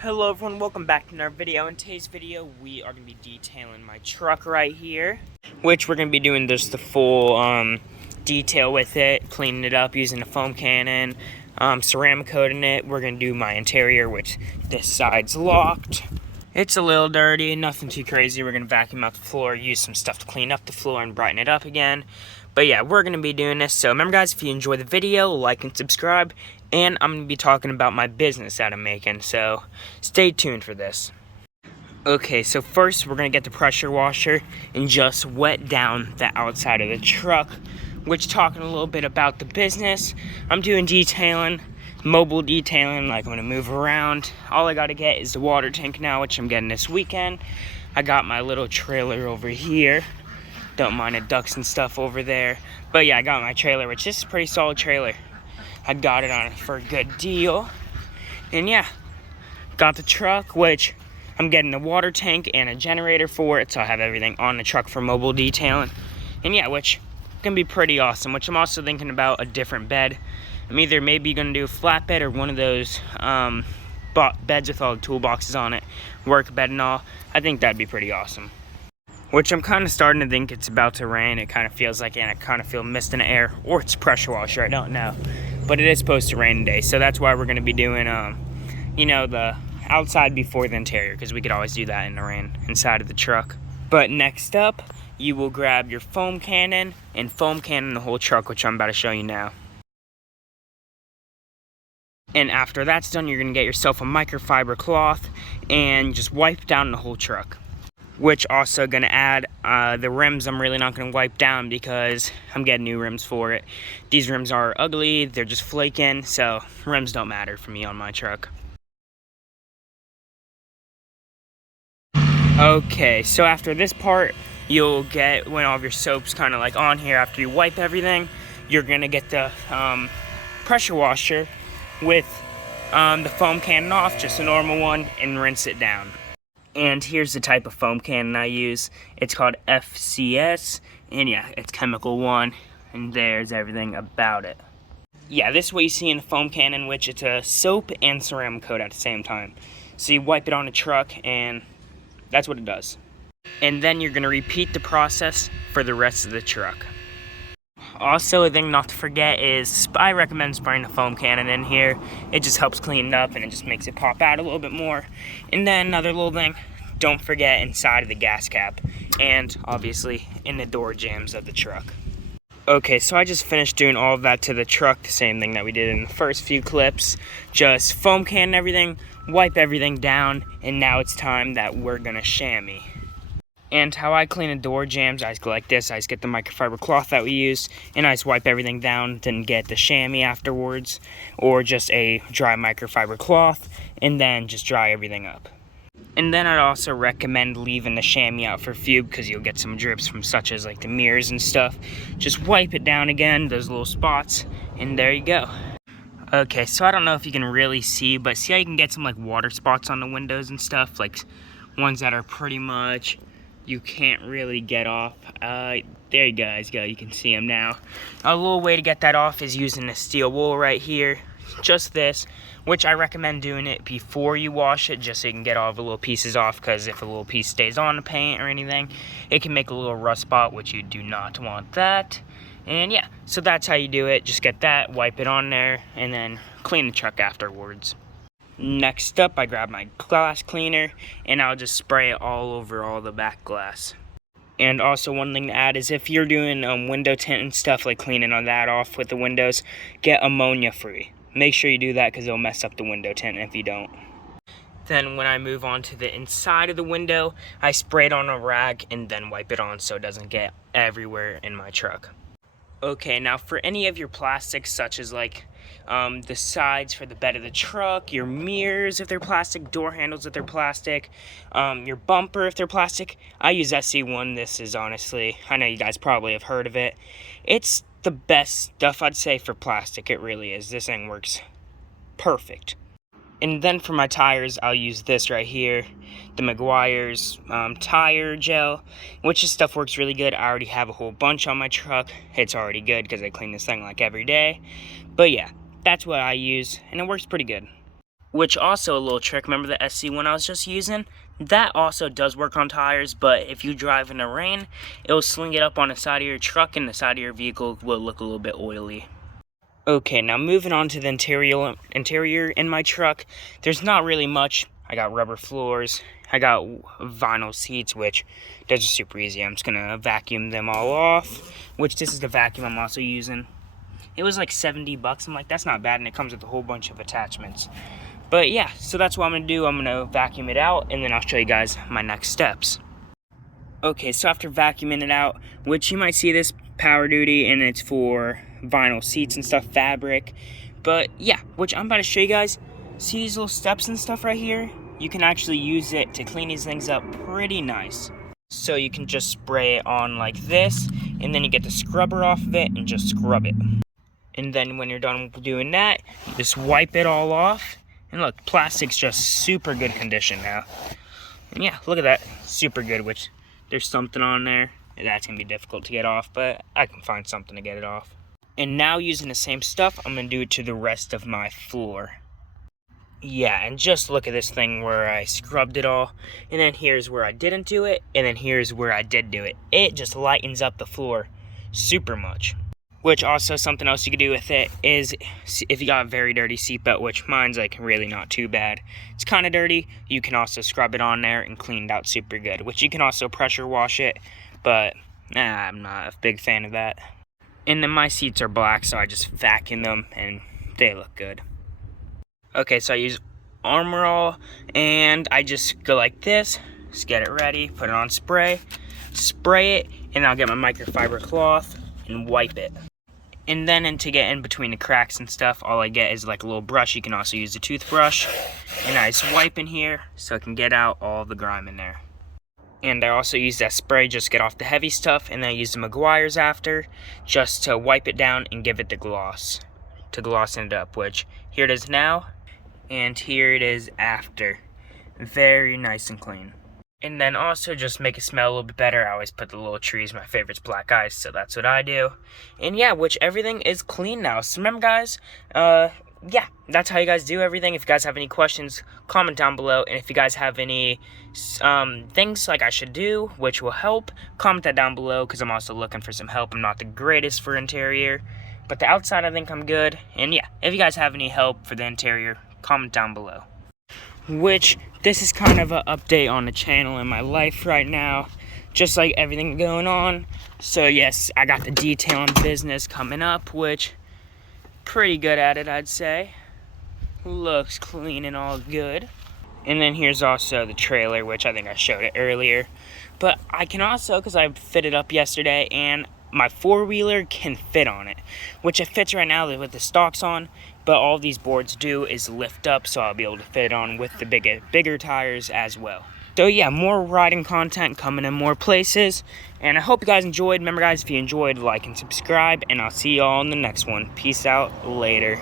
Hello everyone, welcome back to another video. In today's video, we are going to be detailing my truck right here, which we're going to be doing just the full detail with it, cleaning it up using a foam cannon, ceramic coating it. We're going to do my interior, which this side's locked. It's a little dirty, nothing too crazy. We're going to vacuum out the floor, use some stuff to clean up the floor and brighten it up again. But yeah, we're going to be doing this. So remember guys, if you enjoy the video, like and subscribe. And I'm going to be talking about my business that I'm making. So stay tuned for this. Okay, so first we're going to get the pressure washer and just wet down the outside of the truck. Which, talking a little bit about the business, I'm doing detailing. Mobile detailing, like I'm gonna move around. All I gotta get is the water tank now, which I'm getting this weekend. I got my little trailer over here. Don't mind the ducks and stuff over there. But yeah, I got my trailer, which is a pretty solid trailer. I got it on for a good deal. And yeah, got the truck, which I'm getting a water tank and a generator for it, so I have everything on the truck for mobile detailing. And yeah, which can be pretty awesome, which I'm also thinking about a different bed. I'm either maybe gonna do a flat bed or one of those beds with all the toolboxes on it, work bed and all. I think that'd be pretty awesome. Which I'm kind of starting to think it's about to rain. It kind of feels like it, and I kind of feel mist in the air, or it's pressure washer, I don't know. But it is supposed to rain today, so that's why we're gonna be doing, the outside before the interior, because we could always do that in the rain inside of the truck. But next up, you will grab your foam cannon and foam cannon the whole truck, which I'm about to show you now. And after that's done, you're gonna get yourself a microfiber cloth and just wipe down the whole truck. Which also gonna add the rims. I'm really not gonna wipe down because I'm getting new rims for it. These rims are ugly, they're just flaking, so rims don't matter for me on my truck. Okay, so after this part, you'll get, when all of your soap's kind of like on here after you wipe everything, you're gonna get the pressure washer with the foam cannon off, just a normal one, and rinse it down. And here's the type of foam cannon I use. It's called FCS, and yeah, it's chemical 1, and there's everything about it. Yeah, this is what you see in a foam cannon, which it's a soap and ceramic coat at the same time. So you wipe it on the truck, and that's what it does. And then you're gonna repeat the process for the rest of the truck. Also, a thing not to forget is I recommend spraying the foam cannon in here. It just helps clean it up and it just makes it pop out a little bit more. And then another little thing, don't forget inside of the gas cap and obviously in the door jambs of the truck. Okay, so I just finished doing all of that to the truck, the same thing that we did in the first few clips. Just foam cannon everything, wipe everything down, and now it's time that we're gonna chamois. And how I clean the door jambs, I just go like this. I just get the microfiber cloth that we used, and I just wipe everything down, then get the chamois afterwards, or just a dry microfiber cloth, and then just dry everything up. And then I'd also recommend leaving the chamois out for a few, because you'll get some drips from such as like the mirrors and stuff. Just wipe it down again, those little spots, and there you go. Okay, so I don't know if you can really see, but see how you can get some like water spots on the windows and stuff, like ones that are pretty much you can't really get off. There you guys go, you can see them now. A little way to get that off is using the steel wool right here, just this, which I recommend doing it before you wash it, just so you can get all the little pieces off, because if a little piece stays on the paint or anything, it can make a little rust spot, which you do not want that. And yeah, so that's how you do it. Just get that, wipe it on there, and then clean the truck afterwards. Next up, I grab my glass cleaner, and I'll just spray it all over all the back glass. And also one thing to add is if you're doing window tint and stuff, like cleaning on that off with the windows, get ammonia free. Make sure you do that because it'll mess up the window tint if you don't. Then when I move on to the inside of the window, I spray it on a rag and then wipe it on so it doesn't get everywhere in my truck. Okay, now for any of your plastics, such as like the sides for the bed of the truck, your mirrors if they're plastic, door handles if they're plastic, your bumper if they're plastic, I use SC1. This is honestly, I know you guys probably have heard of it. It's the best stuff I'd say for plastic, it really is. This thing works perfect. And then for my tires, I'll use this right here, the Meguiar's tire gel, which this stuff works really good. I already have a whole bunch on my truck. It's already good because I clean this thing like every day. But yeah, that's what I use, and it works pretty good. Which also a little trick, remember the SC1 I was just using? That also does work on tires, but if you drive in the rain, it'll sling it up on the side of your truck and the side of your vehicle will look a little bit oily. Okay, now moving on to the interior in my truck, there's not really much. I got rubber floors, I got vinyl seats, which those are super easy. I'm just gonna vacuum them all off, which this is the vacuum I'm also using. It was like 70 bucks. I'm like, that's not bad, and it comes with a whole bunch of attachments. But yeah, so that's what I'm gonna do. I'm gonna vacuum it out, and then I'll show you guys my next steps. Okay, so after vacuuming it out, which you might see this Power Duty, and it's for vinyl seats and stuff, fabric. But yeah, which I'm about to show you guys. See these little steps and stuff right here? You can actually use it to clean these things up pretty nice. So you can just spray it on like this, and then you get the scrubber off of it and just scrub it. And then when you're done doing that, you just wipe it all off. And look, plastic's just super good condition now. And yeah, look at that, super good, which there's something on there. That's gonna be difficult to get off, but I can find something to get it off. And now using the same stuff, I'm gonna do it to the rest of my floor. Yeah, and just look at this thing where I scrubbed it all, and then here's where I didn't do it, and then here's where I did do it. It just lightens up the floor super much. Which also something else you can do with it is if you got a very dirty seatbelt, which mine's like really not too bad. It's kind of dirty, you can also scrub it on there and clean it out super good, which you can also pressure wash it, but I'm not a big fan of that. And then my seats are black, so I just vacuum them and they look good. Okay, so I use Armor All, and I just go like this, just get it ready, put it on spray it, and I'll get my microfiber cloth and wipe it. And then to get in between the cracks and stuff, all I get is like a little brush. You can also use a toothbrush, and I just wipe in here so I can get out all the grime in there. And I also use that spray just to get off the heavy stuff, and then I use the Meguiar's after just to wipe it down and give it the gloss, to gloss it up, which here it is now. And here it is after. Very nice and clean. And then also just make it smell a little bit better. I always put the little trees. My favorite's black ice, so that's what I do. And yeah, which everything is clean now. So remember guys, yeah, that's how you guys do everything. If you guys have any questions, comment down below. And if you guys have any things like I should do, which will help, comment that down below, because I'm also looking for some help. I'm not the greatest for interior, but the outside I think I'm good. And yeah, if you guys have any help for the interior, comment down below. Which, this is kind of an update on the channel and my life right now, just like everything going on. So yes, I got the detailing business coming up, which, pretty good at it, I'd say. Looks clean and all good. And then here's also the trailer, which I think I showed it earlier. But I can also, because I fitted up yesterday, and my four-wheeler can fit on it, which it fits right now with the stalks on, but all these boards do is lift up, so I'll be able to fit it on with the bigger tires as well. So yeah, more riding content coming in more places, and I hope you guys enjoyed. Remember guys, if you enjoyed, like and subscribe, and I'll see you all in the next one. Peace out, later.